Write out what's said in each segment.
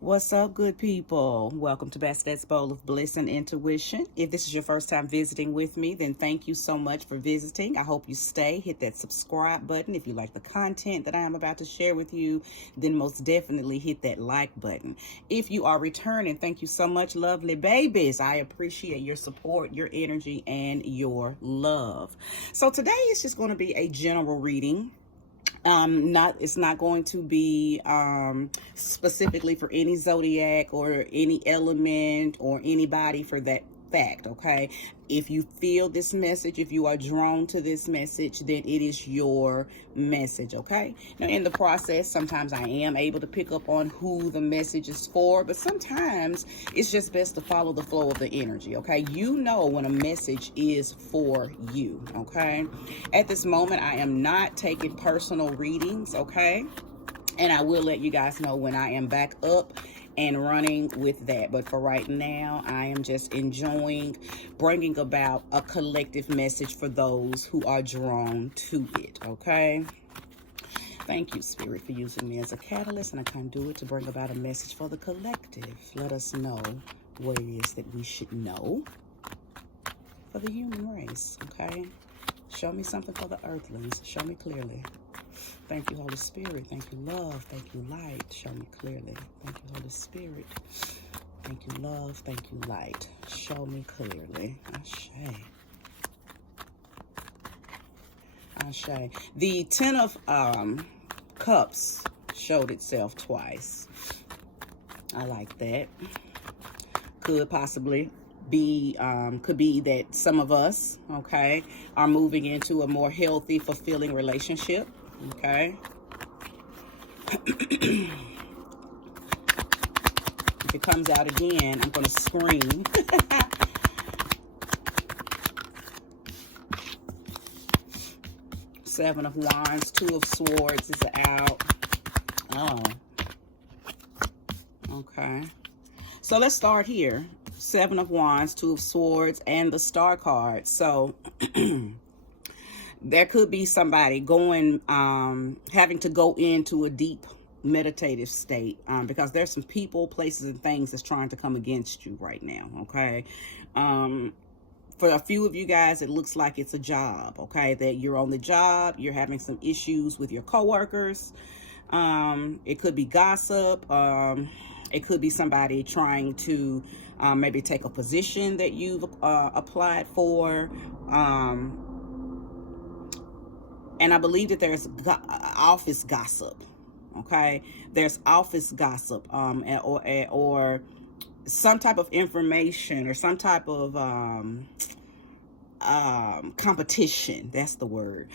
What's up, good people? Welcome to Bastette's Bowl of Bliss and Intuition. If this is your first time visiting with me, then thank you so much for visiting. I hope you stay. Hit that subscribe button. If you like the content that I am about to share with you, then most definitely hit that like button. If you are returning, thank you so much, lovely babies. I appreciate your support, your energy, and your love. So today is just going to be a general reading. It's not going to be specifically for any zodiac or any element or anybody for that fact. Okay, if you feel this message, if you are drawn to this message, then it is your message. Okay, now in the process, sometimes I am able to pick up on who the message is for, but sometimes it's just best to follow the flow of the energy. Okay, you know when a message is for you. Okay, at this moment I am not taking personal readings. Okay, and I will let you guys know when I am back up and running with that. But for right now, I am just enjoying bringing about a collective message for those who are drawn to it. Okay, thank you, Spirit, for using me as a catalyst, and I can do it to bring about a message for the collective. Let us know what it is that we should know for the human race. Okay, show me something for the earthlings. Show me clearly. Thank you, Holy Spirit. Thank you, love. Thank you, light. Show me clearly. Thank you, Holy Spirit. Thank you, love. Thank you, light. Show me clearly. Ashe. Ashe. The Ten of Cups showed itself twice. I like that. Could possibly be could be that some of us, okay, are moving into a more healthy, fulfilling relationship. Okay. If it comes out again, I'm going to scream. Seven of Wands, Two of Swords is out. Oh. Okay. So let's start here. Seven of Wands, Two of Swords, and the Star card. So there could be somebody going, having to go into a deep meditative state, because there's some people, places, and things that's trying to come against you right now. Okay. For a few of you guys, it looks like it's a job. Okay, that you're on the job, you're having some issues with your coworkers. It could be gossip. It could be somebody trying to maybe take a position that you've applied for. And I believe that there's office gossip. Okay, there's office gossip, or some type of information or some type of competition. That's the word.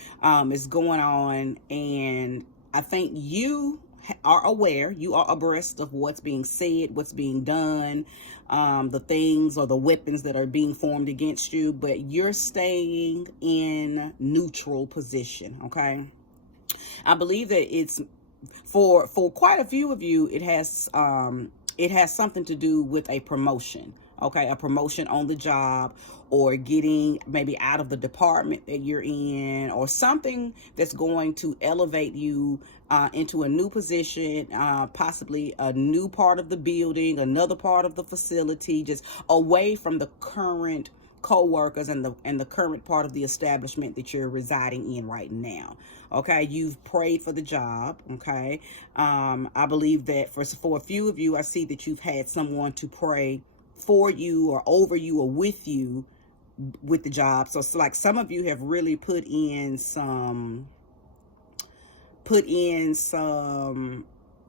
Is going on, and I think you are aware, you are abreast of what's being said, what's being done, the things or the weapons that are being formed against you, but you're staying in neutral position. Okay, I believe that it's for quite a few of you, it has something to do with a promotion. Okay, a promotion on the job, or getting maybe out of the department that you're in, or something that's going to elevate you into a new position, possibly a new part of the building, another part of the facility, just away from the current co-workers and the current part of the establishment that you're residing in right now. Okay, you've prayed for the job. Okay, I believe that for a few of you, I see that you've had someone to pray for you or over you or with you with the job. So it's like some of you have really put in some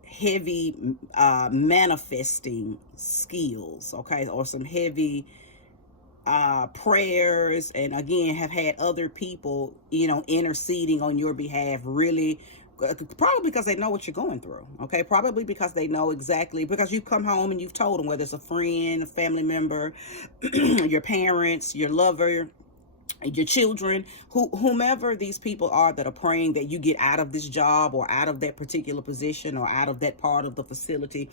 heavy manifesting skills. Okay, or some heavy prayers, and again have had other people, interceding on your behalf, really, probably because they know what you're going through. Okay, probably because they know exactly, because you've come home and you've told them, whether it's a friend, a family member, your parents, your lover, your children, whomever these people are that are praying that you get out of this job or out of that particular position or out of that part of the facility,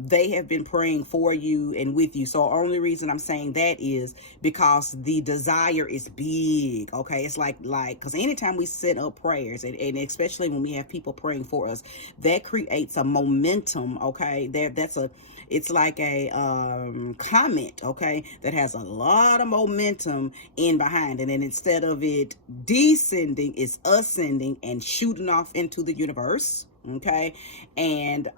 they have been praying for you and with you. So only reason I'm saying that is because the desire is big. Okay, it's like because anytime we set up prayers, and especially when we have people praying for us, that creates a momentum. Okay, it's like a comet, okay, that has a lot of momentum in behind. And then instead of it descending, it's ascending and shooting off into the universe, okay, and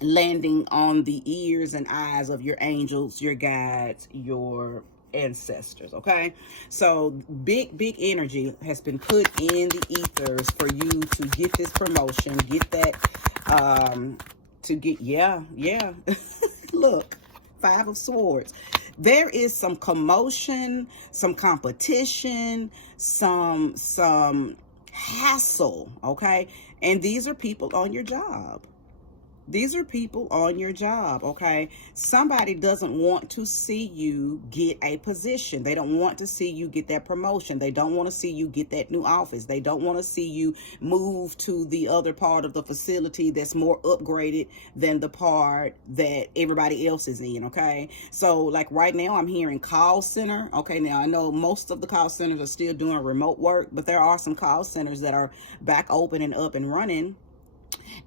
landing on the ears and eyes of your angels, your guides, your ancestors. Okay, so big energy has been put in the ethers for you to get this promotion, get that to get, yeah. Look, 5 of Swords. There is some commotion, some competition, some hassle, okay? And these are people on your job. These are people on your job, okay? Somebody doesn't want to see you get a position. They don't want to see you get that promotion. They don't want to see you get that new office. They don't want to see you move to the other part of the facility that's more upgraded than the part that everybody else is in, okay? So, like right now, I'm hearing call center, okay? Now, I know most of the call centers are still doing remote work, but there are some call centers that are back open and up and running.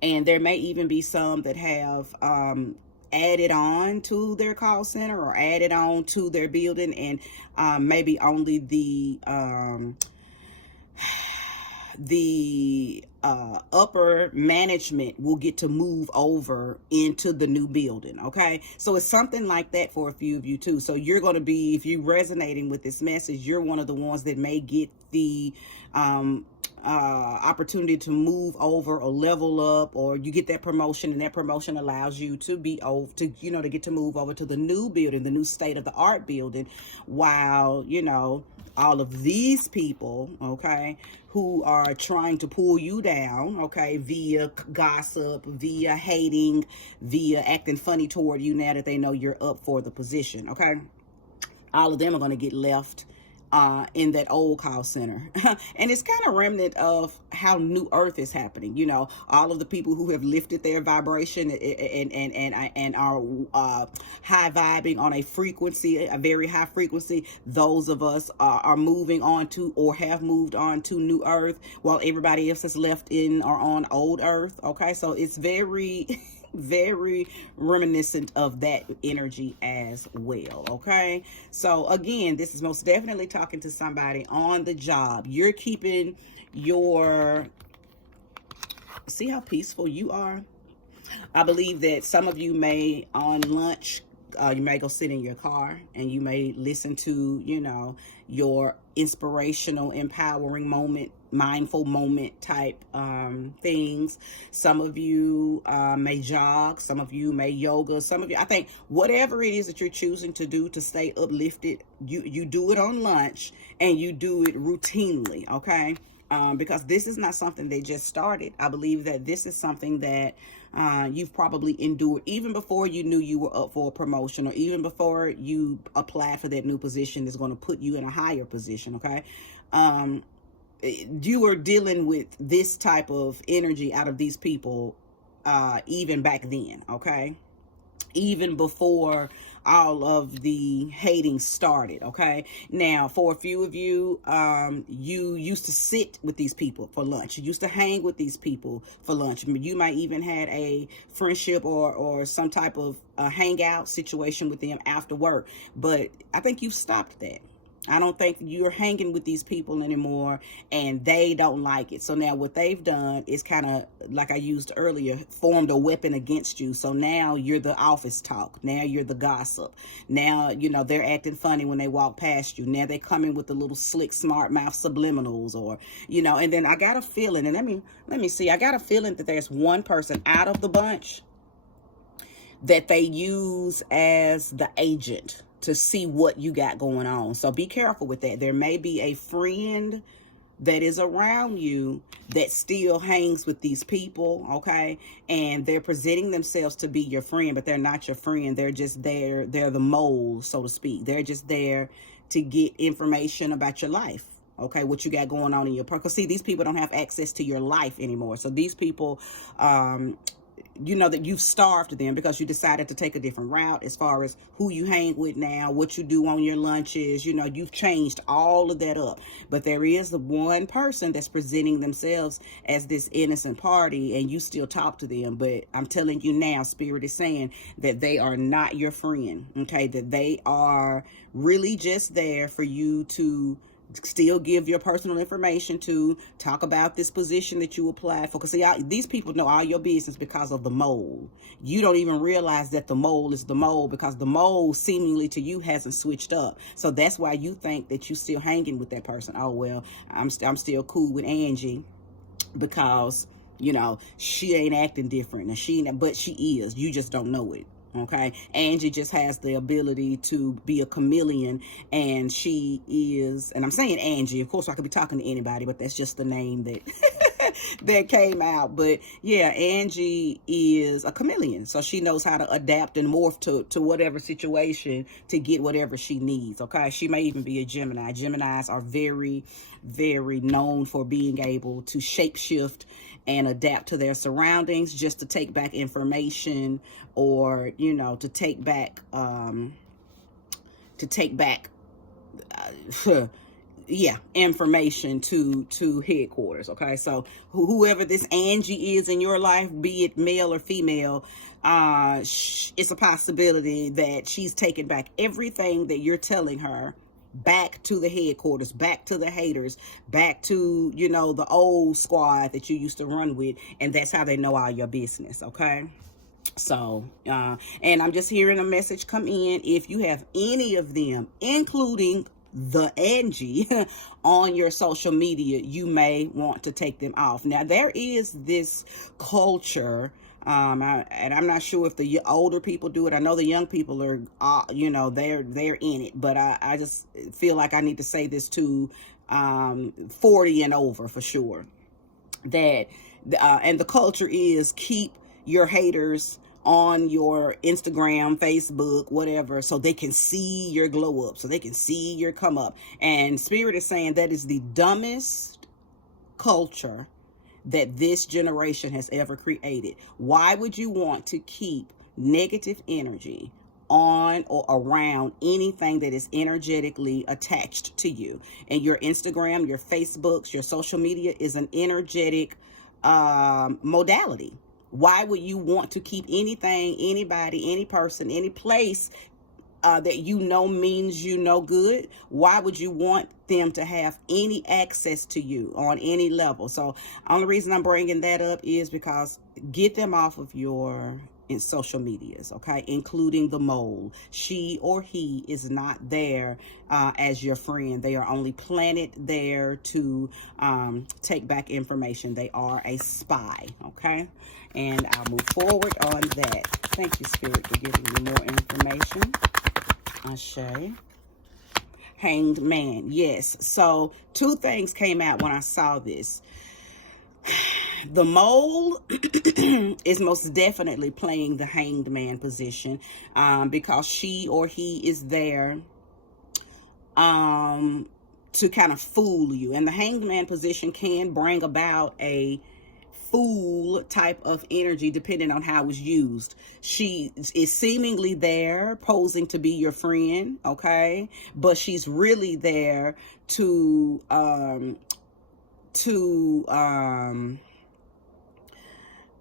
And there may even be some that have added on to their call center or added on to their building, and maybe only the upper management will get to move over into the new building. Okay, so it's something like that for a few of you too. So you're going to be, if you're resonating with this message, you're one of the ones that may get the opportunity to move over or level up, or you get that promotion, and that promotion allows you to be over to, to get to move over to the new building, the new state of the art building, while, all of these people, okay, who are trying to pull you down, okay, via gossip, via hating, via acting funny toward you now that they know you're up for the position, okay, all of them are going to get left in that old call center. And it's kind of remnant of how New Earth is happening. All of the people who have lifted their vibration and are high vibing on a frequency, a very high frequency. Those of us are moving on to, or have moved on to, New Earth, while everybody else is left in or on old Earth. Okay, so it's very very reminiscent of that energy as well. Okay, so again, this is most definitely talking to somebody on the job. You're keeping your, see how peaceful you are. I believe that some of you may on lunch, you may go sit in your car and you may listen to, your inspirational, empowering moment, mindful moment type things. Some of you may jog, some of you may yoga, some of you, I think whatever it is that you're choosing to do to stay uplifted, you do it on lunch, and you do it routinely, okay? Because this is not something they just started. I believe that this is something that you've probably endured even before you knew you were up for a promotion, or even before you applied for that new position that's going to put you in a higher position, okay? You were dealing with this type of energy out of these people even back then, okay? Even before all of the hating started, okay? Now, for a few of you, you used to sit with these people for lunch. You used to hang with these people for lunch. You might even had a friendship or some type of hangout situation with them after work. But I think you've stopped that. I don't think you're hanging with these people anymore, and they don't like it. So now what they've done is kind of, like I used earlier, formed a weapon against you. So now you're the office talk. Now you're the gossip. Now, they're acting funny when they walk past you. Now they're coming with the little slick, smart mouth subliminals, or, and then I got a feeling, and let me see, I got a feeling that there's one person out of the bunch that they use as the agent to see what you got going on. So be careful with that. There may be a friend that is around you that still hangs with these people, okay? And they're presenting themselves to be your friend, but they're not your friend. They're just there. They're the mole, so to speak. They're just there to get information about your life. Okay, what you got going on in your because see, these people don't have access to your life anymore. So these people, you know that you've starved them because you decided to take a different route as far as who you hang with now, what you do on your lunches. You know, you've changed all of that up. But there is the one person that's presenting themselves as this innocent party, and you still talk to them. But I'm telling you now, Spirit is saying that they are not your friend. Okay, that they are really just there for you to still give your personal information to, talk about this position that you applied for. Because see, these people know all your business because of the mole. You don't even realize that the mole is the mole, because the mole seemingly to you hasn't switched up. So that's why you think that you're still hanging with that person. Oh, well, I'm still cool with Angie because, you know, she ain't acting different, and but she is. You just don't know it. Okay, Angie just has the ability to be a chameleon, and she is, and I'm saying Angie, of course I could be talking to anybody, but that's just the name that that came out. But yeah, Angie is a chameleon, so she knows how to adapt and morph to whatever situation to get whatever she needs. Okay, she may even be a Gemini. Geminis are very, very known for being able to shapeshift and adapt to their surroundings, just to take back information, or, you know, to take back yeah, information to headquarters. Okay, so whoever this Angie is in your life, be it male or female, it's a possibility that she's taking back everything that you're telling her back to the headquarters, back to the haters, back to, you know, the old squad that you used to run with, and that's how they know all your business. Okay, so and I'm just hearing a message come in. If you have any of them, including the Angie, on your social media, you may want to take them off. Now, there is this culture, and I'm not sure if the older people do it. I know the young people are, you know, they're in it, but I just feel like I need to say this to 40 and over for sure, that and the culture is keep your haters on your Instagram, Facebook, whatever, so they can see your glow up, so they can see your come up. And Spirit is saying that is the dumbest culture that this generation has ever created. Why would you want to keep negative energy on or around anything that is energetically attached to you? And your Instagram, your Facebooks, your social media is an energetic modality. Why would you want to keep anything, anybody, any person, any place that you know means you no good? Why would you want them to have any access to you on any level? So only reason I'm bringing that up is because get them off of your social medias, okay, including the mole. She or he is not there as your friend. They are only planted there to take back information. They are a spy, okay? And I'll move forward on that. Thank you, Spirit, for giving me more information. Ashe. Hanged Man. Yes. So 2 things came out when I saw this. The mole is most definitely playing the Hanged Man position because she or he is there to kind of fool you. And the Hanged Man position can bring about a fool type of energy depending on how it's used. She is seemingly there posing to be your friend, okay, but she's really there to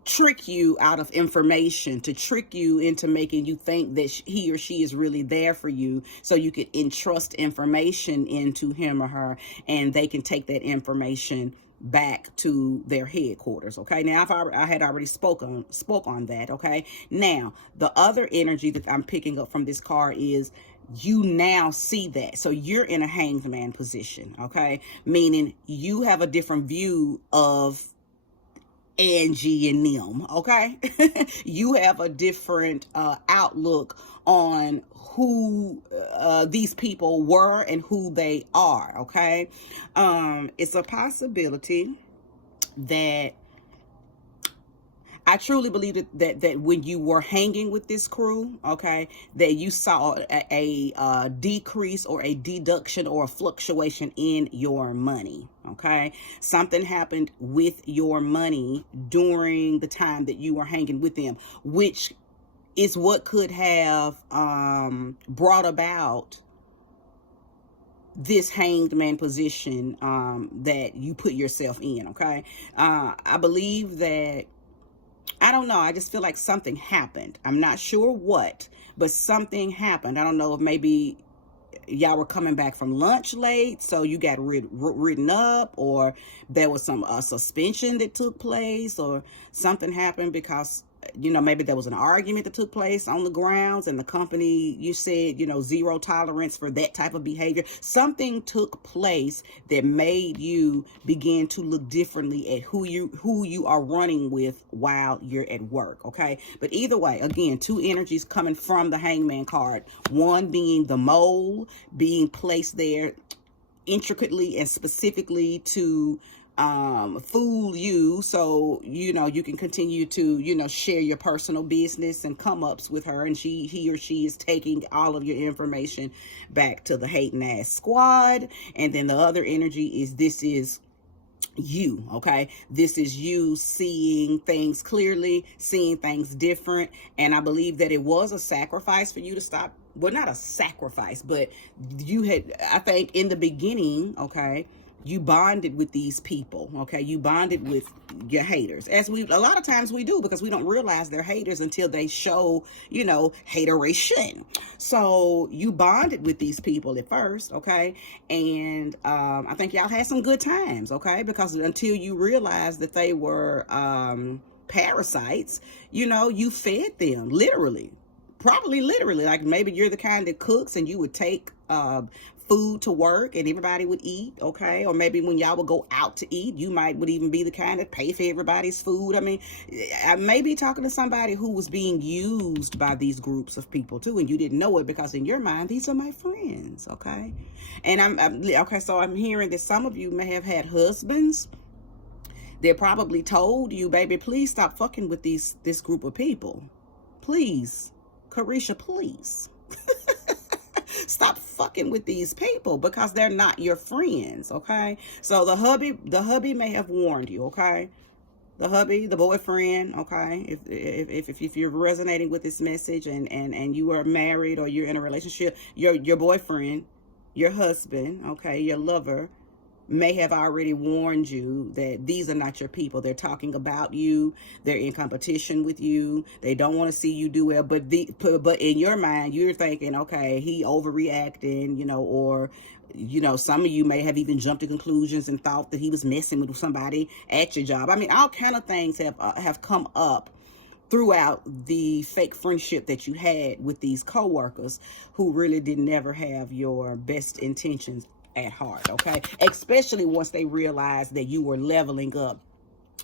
trick you out of information, to trick you into making you think that he or she is really there for you, so you could entrust information into him or her, and they can take that information back to their headquarters. Okay, now I had already spoke on that. Okay, now the other energy that I'm picking up from this card is you now see that, so you're in a Hanged Man position. Okay, meaning you have a different view of Angie and them. Okay, you have a different outlook on who these people were and who they are. Okay, it's a possibility that I truly believe that when you were hanging with this crew, okay, that you saw a decrease or a deduction or a fluctuation in your money, okay? Something happened with your money during the time that you were hanging with them, which is what could have brought about this hanged man position that you put yourself in, okay? I believe that, I don't know, I just feel like something happened. I'm not sure what, but something happened. I don't know if maybe y'all were coming back from lunch late, so you got written up, or there was some suspension that took place, or something happened because, you know, maybe there was an argument that took place on the grounds, and the company, you said, you know, zero tolerance for that type of behavior. Something took place that made you begin to look differently at who you are running with while you're at work, okay? But either way, again, two energies coming from the Hangman card. One being the mole being placed there intricately and specifically to fool you, so you know you can continue to, you know, share your personal business and come ups with her, and he or she is taking all of your information back to the hating ass squad. And then the other energy is, this is you, okay? This is you seeing things clearly, seeing things different. And I believe that it was a sacrifice for you to stop. Well, not a sacrifice, but you had, I think in the beginning, okay, you bonded with these people, okay? You bonded with your haters, as a lot of times we do, because we don't realize they're haters until they show, you know, hateration. So you bonded with these people at first, okay? And I think y'all had some good times, okay? Because until you realized that they were parasites, you know, you fed them, literally. Probably literally. Like, maybe you're the kind that cooks and you would take food to work and everybody would eat, okay? Or maybe when y'all would go out to eat, you would even be the kind that pay for everybody's food. I mean, I may be talking to somebody who was being used by these groups of people too, and you didn't know it, because in your mind, these are my friends, okay? And okay, so I'm hearing that some of you may have had husbands. They probably told you, baby, please stop fucking with this group of people. Please, Carisha, please. Stop fucking with these people, because they're not your friends, okay? So the hubby may have warned you, okay? The hubby, the boyfriend, okay? If you're resonating with this message and you are married or you're in a relationship, your boyfriend, your husband, okay, your lover, may have already warned you that these are not your people. They're talking about you. They're in competition with you. They don't want to see you do well. But in your mind, you're thinking, okay, he overreacting, you know, or, you know, some of you may have even jumped to conclusions and thought that he was messing with somebody at your job. I mean, all kind of things have come up throughout the fake friendship that you had with these coworkers who really did never have your best intentions at heart, okay? Especially once they realized that you were leveling up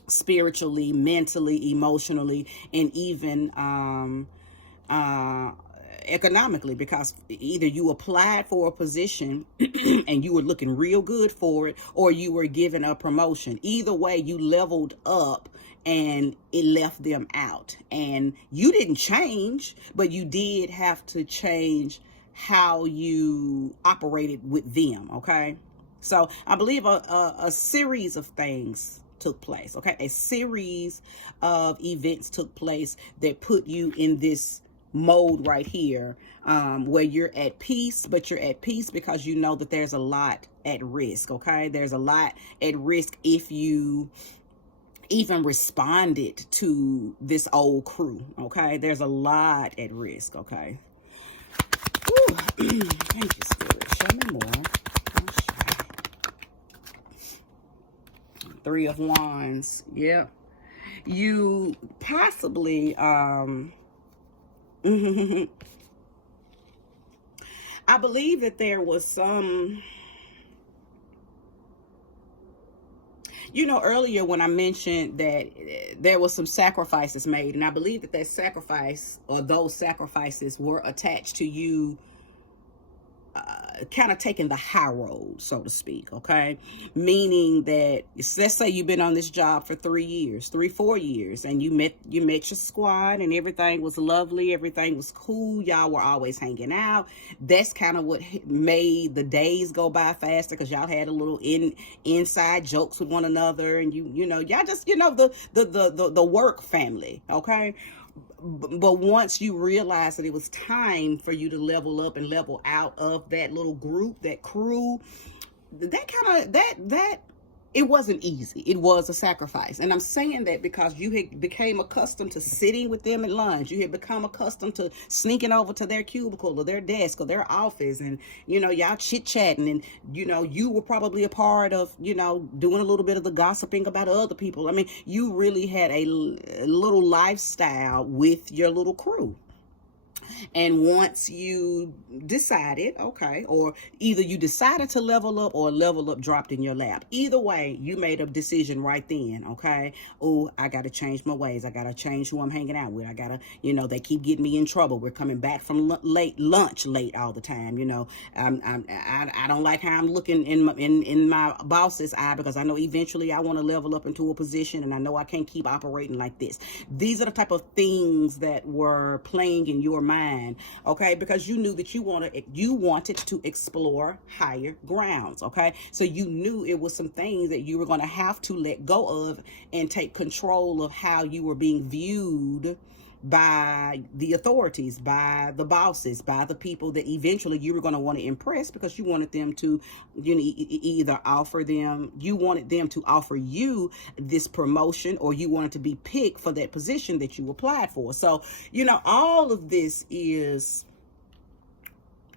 spiritually, mentally, emotionally, and even economically, because either you applied for a position and you were looking real good for it, or you were given a promotion. Either way, you leveled up and it left them out. And you didn't change, but you did have to change how you operated with them, okay? So I believe a series of things took place, okay? A series of events took place that put you in this mode right here, where you're at peace, but you're at peace because you know that there's a lot at risk, okay? There's a lot at risk if you even responded to this old crew, okay? There's a lot at risk, okay? Ooh, thank you, Spirit. Show me more. Three of Wands. Yeah. You possibly, I believe that there was some, you know, earlier when I mentioned that there was some sacrifices made, and I believe that that sacrifice or those sacrifices were attached to you kind of taking the high road, so to speak, okay? Meaning that, let's say you've been on this job for 4 years, and you met your squad, and everything was lovely, everything was cool, y'all were always hanging out. That's kind of what made the days go by faster, because y'all had a little inside jokes with one another, and you know, y'all just, you know, the work family, okay? But once you realize that it was time for you to level up and level out of that little group, that crew, that it wasn't easy. It was a sacrifice. And I'm saying that because you had became accustomed to sitting with them at lunch. You had become accustomed to sneaking over to their cubicle or their desk or their office, and, you know, y'all chit-chatting, and, you know, you were probably a part of, you know, doing a little bit of the gossiping about other people. I mean, you really had a little lifestyle with your little crew. And once you decided, okay, or either you decided to level up or level up dropped in your lap. Either way, you made a decision right then, okay? Oh, I got to change my ways. I got to change who I'm hanging out with. I got to, you know, they keep getting me in trouble. We're coming back from lunch late all the time, you know. I don't like how I'm looking in my boss's eye, because I know eventually I want to level up into a position, and I know I can't keep operating like this. These are the type of things that were playing in your mind, okay? Because you knew that you wanted to explore higher grounds, okay? So you knew it was some things that you were going to have to let go of and take control of how you were being viewed by the authorities, by the bosses, by the people that eventually you were going to want to impress, because you wanted them to, you know, either you wanted them to offer you this promotion, or you wanted to be picked for that position that you applied for. So, you know, all of this is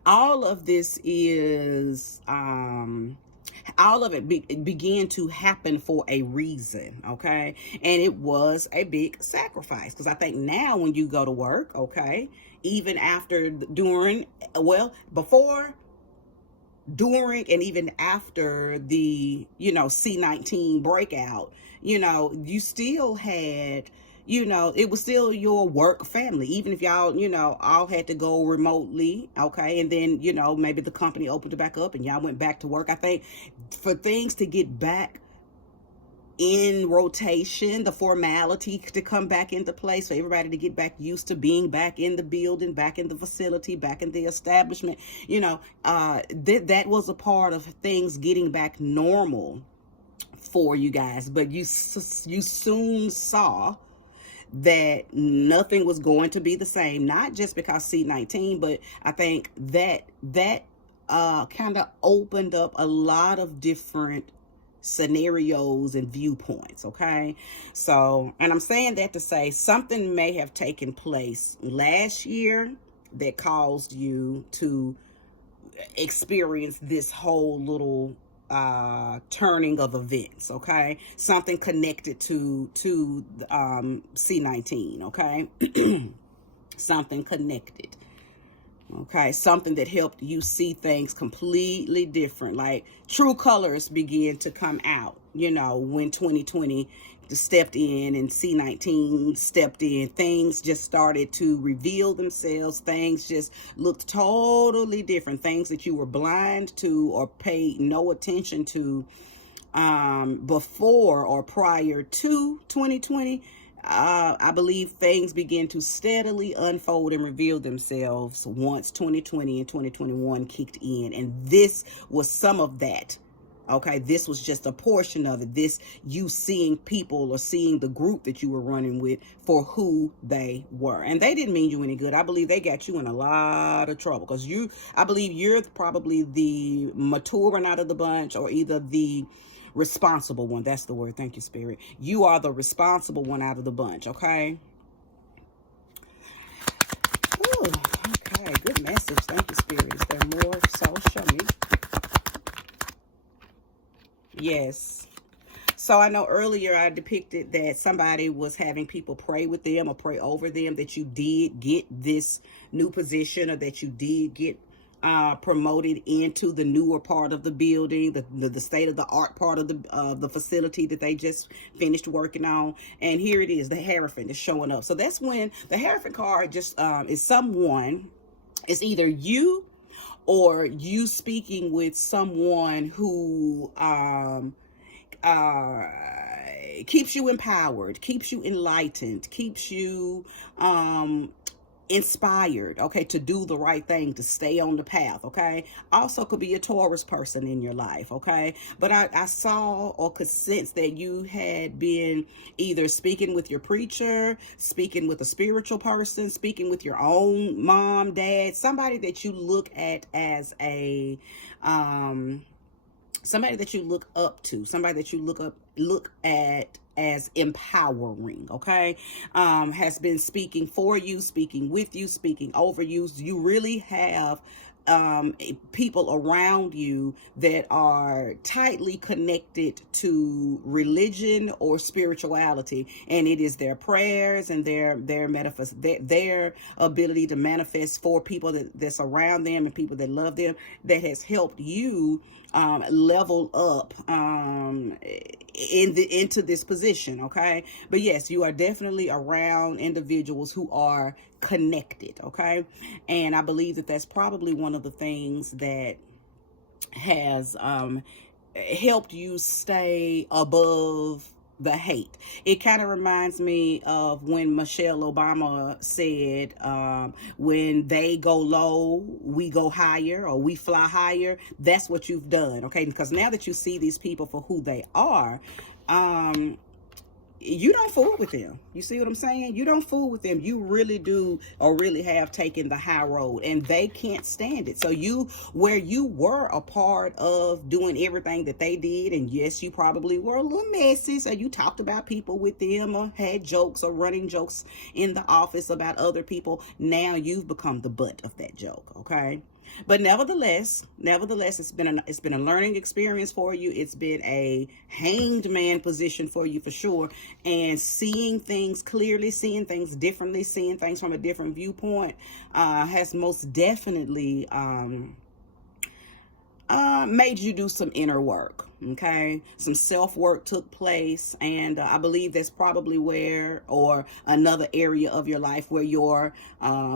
all of it began to happen for a reason, okay? And it was a big sacrifice, because I think now when you go to work, okay, even after, before, during, and even after the, you know, C-19 breakout, you know, you still had, you know, it was still your work family, even if y'all, you know, all had to go remotely, okay? And then, you know, maybe the company opened it back up and y'all went back to work. I think for things to get back in rotation, the formality to come back into place, for everybody to get back used to being back in the building, back in the facility, back in the establishment, you know, that was a part of things getting back normal for you guys. But you soon saw that nothing was going to be the same, not just because C-19, but I think that kind of opened up a lot of different scenarios and viewpoints, okay? So, and I'm saying that to say something may have taken place last year that caused you to experience this whole little turning of events, okay? Something connected to C-19, okay? Something connected, okay? Something that helped you see things completely different. Like true colors began to come out, you know, when 2020 stepped in and C-19 stepped in. Things just started to reveal themselves. Things just looked totally different. Things that you were blind to or paid no attention to before or prior to 2020. I believe things began to steadily unfold and reveal themselves once 2020 and 2021 kicked in. And this was some of that. Okay, this was just a portion of it. This, you seeing people or seeing the group that you were running with for who they were. And they didn't mean you any good. I believe they got you in a lot of trouble, because I believe you're probably the mature one out of the bunch, or either the responsible one. That's the word. Thank you, Spirit. You are the responsible one out of the bunch, okay? Ooh, okay, good message. Thank you, Spirit. Is there more? So show me. Yes. So I know earlier I depicted that somebody was having people pray with them or pray over them, that you did get this new position, or that you did get promoted into the newer part of the building, the state-of-the-art part of the facility that they just finished working on. And here it is, the Hierophant is showing up. So that's when the Hierophant card just is someone, it's either you or you speaking with someone who keeps you empowered, keeps you enlightened, keeps you inspired, okay, to do the right thing, to stay on the path, okay. Also could be a Taurus person in your life, okay. But I saw or could sense that you had been either speaking with your preacher, speaking with a spiritual person, speaking with your own mom, dad, somebody that you look at as a somebody that you look up to, somebody that you look at as empowering, okay, has been speaking for you, speaking with you, speaking over you. You really have people around you that are tightly connected to religion or spirituality, and it is their prayers and their ability to manifest for people that's around them and people that love them that has helped you level up into this position, okay. But yes, you are definitely around individuals who are connected, okay. And I believe that that's probably one of the things that has helped you stay above the hate. It kind of reminds me of when Michelle Obama said, when they go low, we go higher, or we fly higher. That's what you've done, okay? Because now that you see these people for who they are, you don't fool with them. You see what I'm saying? You don't fool with them. You really do, or really have taken the high road, and they can't stand it. So where you were a part of doing everything that they did, and yes, you probably were a little messy, so you talked about people with them, or had jokes or running jokes in the office about other people. Now you've become the butt of that joke, okay? But nevertheless, it's been a learning experience for you. It's been a hanged man position for you for sure. And seeing things clearly, seeing things differently, seeing things from a different viewpoint has most definitely made you do some inner work, okay? Some self-work took place, and I believe that's probably where, or another area of your life where your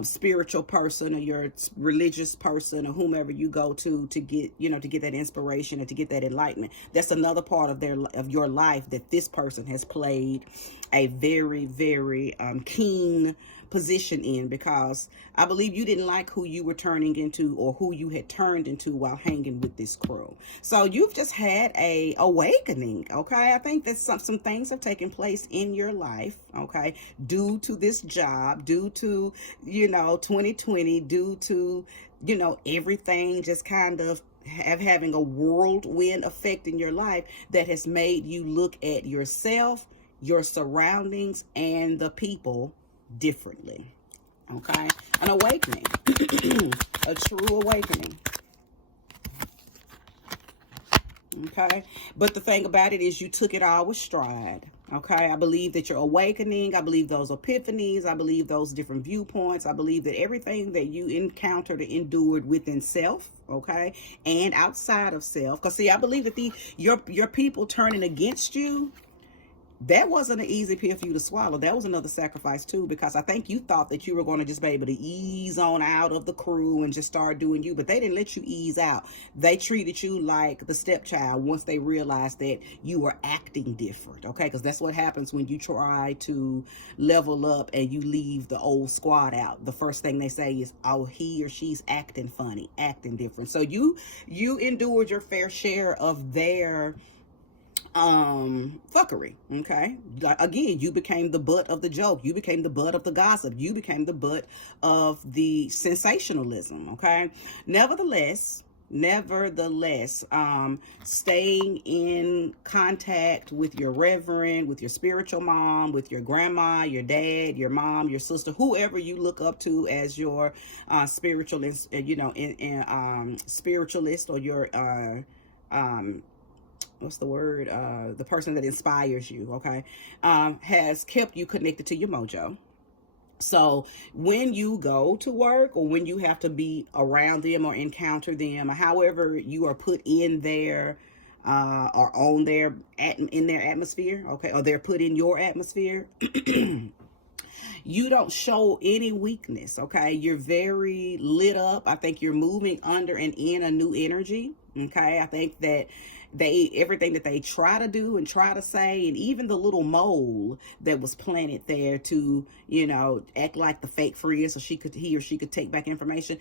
spiritual person or your religious person or whomever you go to get, to get that inspiration and to get that enlightenment. That's another part of your life that this person has played a very, very keen position in, because I believe you didn't like who you were turning into, or who you had turned into while hanging with this crew. So you've just had a awakening, okay? I think that some things have taken place in your life, okay, due to this job, due to 2020, due to everything just kind of having a whirlwind effect in your life that has made you look at yourself, your surroundings, and the people differently, okay? An awakening, a true awakening, okay? But the thing about it is you took it all with stride, okay? I believe that your awakening, I believe those epiphanies, I believe those different viewpoints, I believe that everything that you encountered and endured within self, okay, and outside of self, because see, I believe that your people turning against you, that wasn't an easy pill for you to swallow. That was another sacrifice too, because I think you thought that you were going to just be able to ease on out of the crew and just start doing you, but they didn't let you ease out. They treated you like the stepchild once they realized that you were acting different, okay? Because that's what happens when you try to level up and you leave the old squad out. The first thing they say is, oh, he or she's acting funny, acting different. So you endured your fair share of their fuckery, okay? Again, you became the butt of the joke, you became the butt of the gossip, you became the butt of the sensationalism, okay? Nevertheless, staying in contact with your reverend, with your spiritual mom, with your grandma, your dad, your mom, your sister, whoever you look up to as your spiritualist, spiritualist, or your what's the word? The person that inspires you, okay, has kept you connected to your mojo. So when you go to work, or when you have to be around them or encounter them, or however you are put in their or in their atmosphere, okay, or they're put in your atmosphere, You don't show any weakness, okay? You're very lit up. I think you're moving under and in a new energy, okay? I think that everything that they try to do and try to say, and even the little mole that was planted there to, you know, act like the fake friend so he or she could take back information,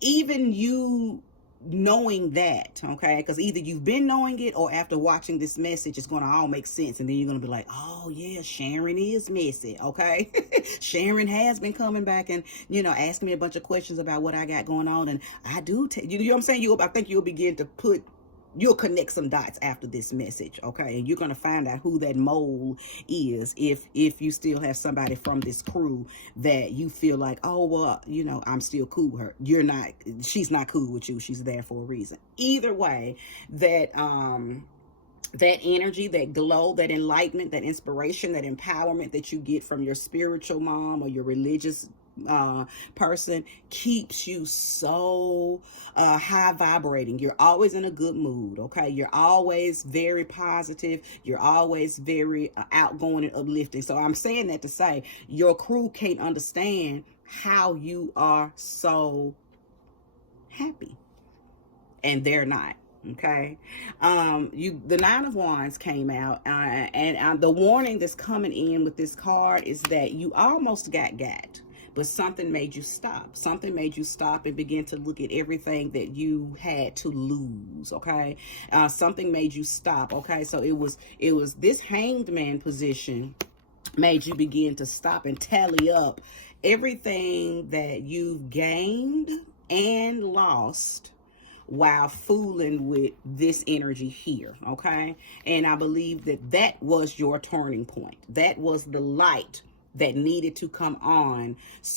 even you knowing that, okay, because either you've been knowing it or after watching this message it's going to all make sense, and then you're going to be like, oh yeah, Sharon is messy, okay. Sharon has been coming back and, you know, asking me a bunch of questions about what I got going on, and I do you know what I'm saying? I think you'll begin to you'll connect some dots after this message, okay? And you're going to find out who that mole is if you still have somebody from this crew that you feel like, oh, well, you know, I'm still cool with her. You're not, she's not cool with you. She's there for a reason. Either way, that energy, that glow, that enlightenment, that inspiration, that empowerment that you get from your spiritual mom or your religious person keeps you so high vibrating. You're always in a good mood, okay? You're always very positive. You're always very outgoing and uplifting. So I'm saying that to say your crew can't understand how you are so happy, and they're not. Okay. The Nine of Wands came out, and the warning that's coming in with this card is that you almost got, but something made you stop. Something made you stop and begin to look at everything that you had to lose, okay? Something made you stop, okay? So it was this Hanged Man position made you begin to stop and tally up everything that you've gained and lost while fooling with this energy here, okay? And I believe that was your turning point. That was the light that needed to come on so